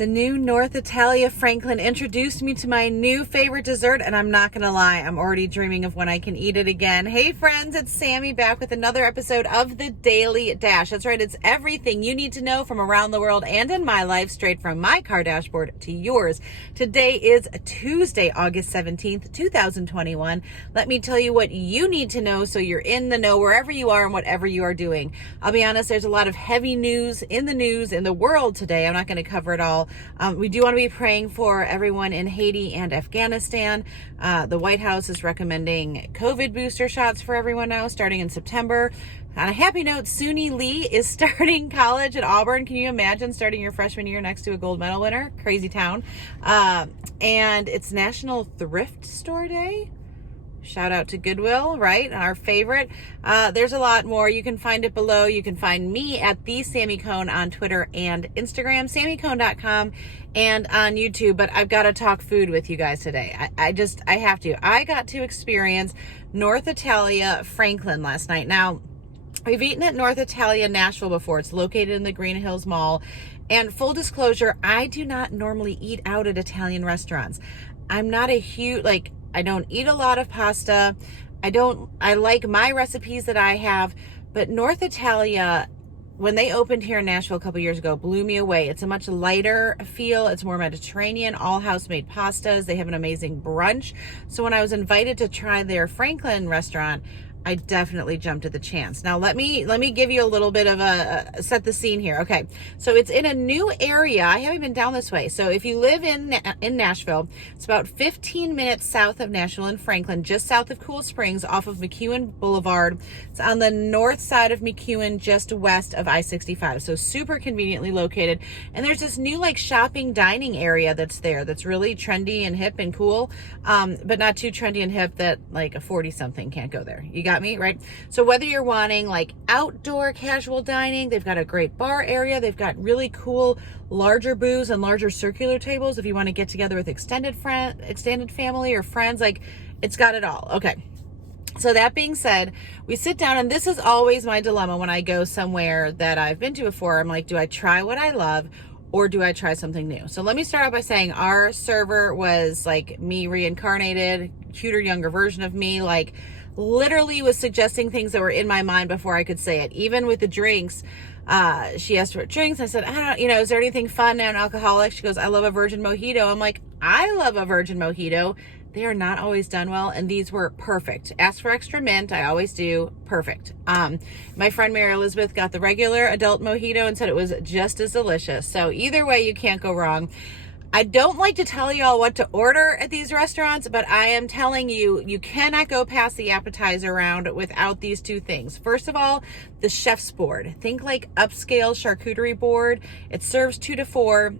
The new North Italia Franklin introduced me to my new favorite dessert, and I'm not gonna lie, I'm already dreaming of when I can eat it again. Hey friends, it's Sammy back with another episode of The Daily Dash. That's right, it's everything you need to know from around the world and in my life, straight from my car dashboard to yours. Today is Tuesday, August 17th, 2021. Let me tell you what you need to know so you're in the know wherever you are and whatever you are doing. I'll be honest, there's a lot of heavy news in the world today. I'm not gonna cover it all. We do want to be praying for everyone in Haiti and Afghanistan. The White House is recommending COVID booster shots for everyone now, starting in September. On a happy note, Suni Lee is starting college at Auburn. Can you imagine starting your freshman year next to a gold medal winner? Crazy town. And it's National Thrift Store Day. Shout out to Goodwill, right? Our favorite. There's a lot more. You can find it below. You can find me at the Sammy Cone on Twitter and Instagram, sammycone.com, and on YouTube. But I've got to talk food with you guys today. I have to. I got to experience North Italia Franklin last night. Now, we've eaten at North Italia Nashville before. It's located in the Green Hills Mall. And full disclosure, I do not normally eat out at Italian restaurants. I'm not a huge, I don't eat a lot of pasta. I like my recipes that I have, but North Italia, when they opened here in Nashville a couple years ago, blew me away. It's a much lighter feel. It's more Mediterranean, all house-made pastas. They have an amazing brunch. So when I was invited to try their Franklin restaurant, I definitely jumped at the chance. Now, let me give you a little bit of a set the scene here. Okay, so it's in a new area. I haven't been down this way. So if you live in Nashville, it's about 15 minutes south of Nashville and Franklin, just south of Cool Springs, off of McEwen Boulevard. It's on the north side of McEwen, just west of I-65. So super conveniently located. And there's this new shopping dining area that's there that's really trendy and hip and cool, but not too trendy and hip that a 40-something can't go there. You got me, right? So whether you're wanting outdoor casual dining, they've got a great bar area. They've got really cool larger booths and larger circular tables if you want to get together with extended family or friends. It's got it all. Okay. So that being said, we sit down, and this is always my dilemma when I go somewhere that I've been to before. I'm like, do I try what I love or do I try something new? So let me start out by saying our server was me reincarnated, cuter, younger version of me, literally was suggesting things that were in my mind before I could say it. Even with the drinks, she asked for drinks. I said, I don't, is there anything fun and alcoholic? She goes, I love a virgin mojito. I'm like, I love a virgin mojito. They are not always done well, and these were perfect. Ask for extra mint. I always do. Perfect. My friend Mary Elizabeth got the regular adult mojito and said it was just as delicious. So either way, you can't go wrong. I don't like to tell y'all what to order at these restaurants, but I am telling you, you cannot go past the appetizer round without these two things. First of all, the chef's board. Think upscale charcuterie board. It serves 2 to 4.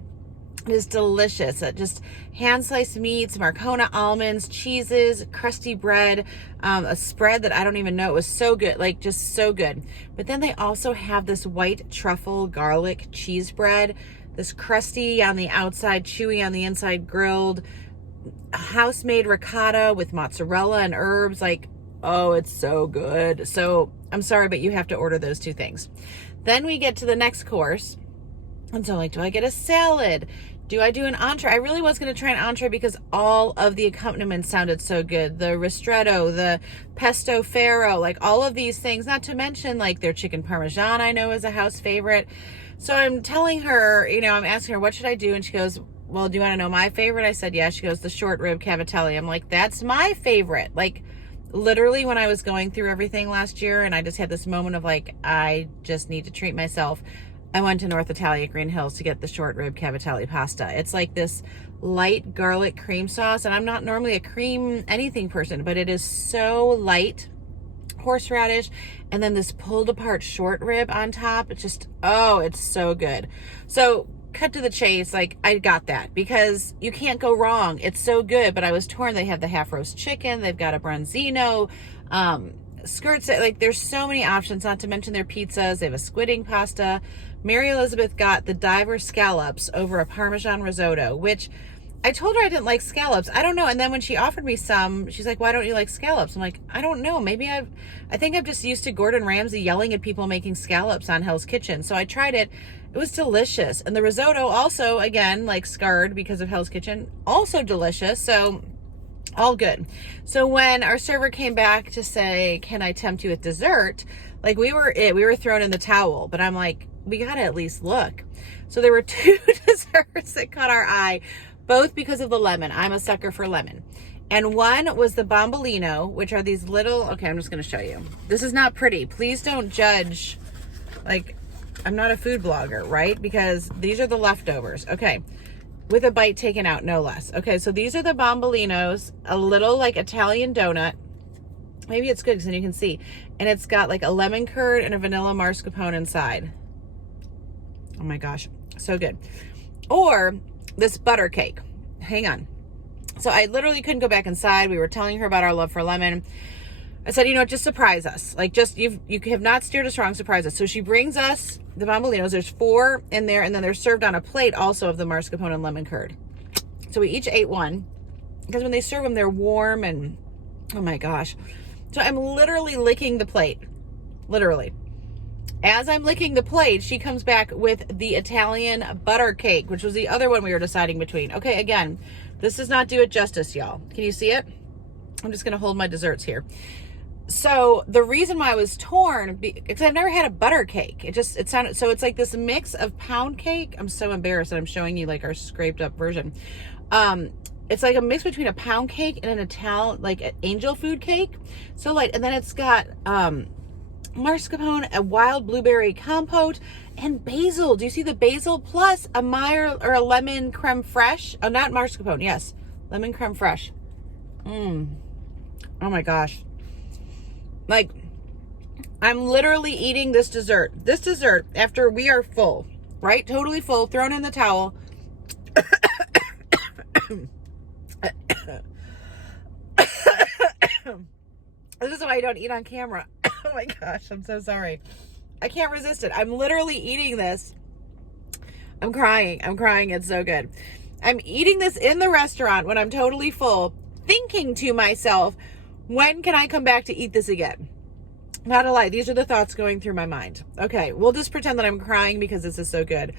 It is delicious. Just hand-sliced meats, Marcona almonds, cheeses, crusty bread, a spread that I don't even know. It was so good, just so good. But then they also have this white truffle garlic cheese bread, this crusty on the outside, chewy on the inside, grilled, house-made ricotta with mozzarella and herbs. Oh, it's so good. So I'm sorry, but you have to order those two things. Then we get to the next course. And so do I get a salad? Do I do an entree? I really was going to try an entree because all of the accompaniments sounded so good. The ristretto, the pesto farro, all of these things, not to mention their chicken parmesan, I know is a house favorite. So I'm telling her, I'm asking her, what should I do? And she goes, well, do you want to know my favorite? I said, yeah. She goes, the short rib cavatelli. I'm like, that's my favorite. Literally when I was going through everything last year and I just had this moment of I just need to treat myself, I went to North Italia Green Hills to get the short rib cavatelli pasta. It's this light garlic cream sauce, and I'm not normally a cream anything person, but it is so light. Horseradish, and then this pulled apart short rib on top. It's just, it's so good. So cut to the chase, I got that because you can't go wrong. It's so good, but I was torn. They have the half roast chicken. They've got a branzino, skirts. There's so many options, not to mention their pizzas. They have a squidding pasta. Mary Elizabeth got the diver scallops over a Parmesan risotto, which I told her I didn't like scallops. I don't know. And then when she offered me some, she's like, why don't you like scallops? I'm like, I don't know. Maybe I think I'm just used to Gordon Ramsay yelling at people making scallops on Hell's Kitchen. So I tried it It was delicious. And the risotto also, again, like scarred because of Hell's Kitchen, also delicious. So all good. So when our server came back to say, can I tempt you with dessert? Like we were thrown in the towel, but I'm like, we got to at least look. So there were two desserts that caught our eye, both because of the lemon. I'm a sucker for lemon. And one was the bombolino, which are these little, okay, I'm just going to show you. This is not pretty. Please don't judge. Like, I'm not a food blogger, right? Because these are the leftovers. Okay. With a bite taken out, no less. Okay, so these are the bombolinos, a little like Italian donut. Maybe it's good because then you can see. And it's got like a lemon curd and a vanilla mascarpone inside. Oh my gosh, so good. Or this butter cake. Hang on. So I literally couldn't go back inside. We were telling her about our love for lemon. I said, just surprise us. Like, you have not steered us wrong, surprise us. So she brings us the bombolinos. There's 4 in there, and then they're served on a plate also of the mascarpone and lemon curd. So we each ate one, because when they serve them, they're warm and, oh my gosh. So I'm literally licking the plate, literally. As I'm licking the plate, she comes back with the Italian butter cake, which was the other one we were deciding between. Okay, again, this does not do it justice, y'all. Can you see it? I'm just going to hold my desserts here. So the reason why I was torn, because I've never had a butter cake. It sounded, so it's like this mix of pound cake. I'm so embarrassed that I'm showing you like our scraped up version. It's like a mix between a pound cake and an Italian, like an angel food cake. So like, and then it's got, mascarpone, a wild blueberry compote, and basil. Do you see the basil? Plus a Meyer or a lemon creme fraiche. Oh, not mascarpone. Yes. Lemon creme fraiche. Oh my gosh. Like, I'm literally eating this dessert. This dessert after we are full, right? Totally full, thrown in the towel. This is why I don't eat on camera. Oh my gosh, I'm so sorry. I can't resist it. I'm literally eating this. I'm crying. It's so good. I'm eating this in the restaurant when I'm totally full, thinking to myself, when can I come back to eat this again? Not a lie. These are the thoughts going through my mind. Okay, we'll just pretend that I'm crying because this is so good.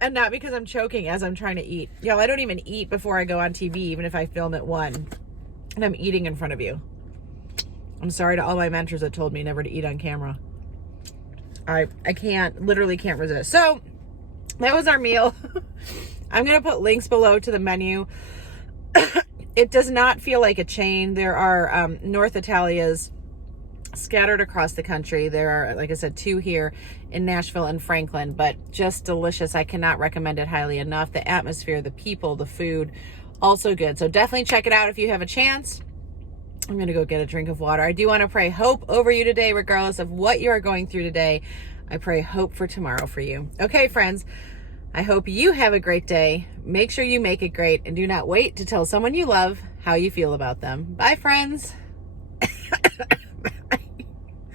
And not because I'm choking as I'm trying to eat. Y'all, I don't even eat before I go on TV, even if I film at 1. And I'm eating in front of you. I'm sorry to all my mentors that told me never to eat on camera. I literally can't resist. So that was our meal. I'm going to put links below to the menu. It does not feel like a chain. There are North Italias scattered across the country. There are, like I said, 2 here in Nashville and Franklin, but just delicious. I cannot recommend it highly enough. The atmosphere, the people, the food, also good. So definitely check it out if you have a chance. I'm going to go get a drink of water. I do want to pray hope over you today, regardless of what you are going through today. I pray hope for tomorrow for you. Okay, friends, I hope you have a great day. Make sure you make it great, and do not wait to tell someone you love how you feel about them. Bye, friends.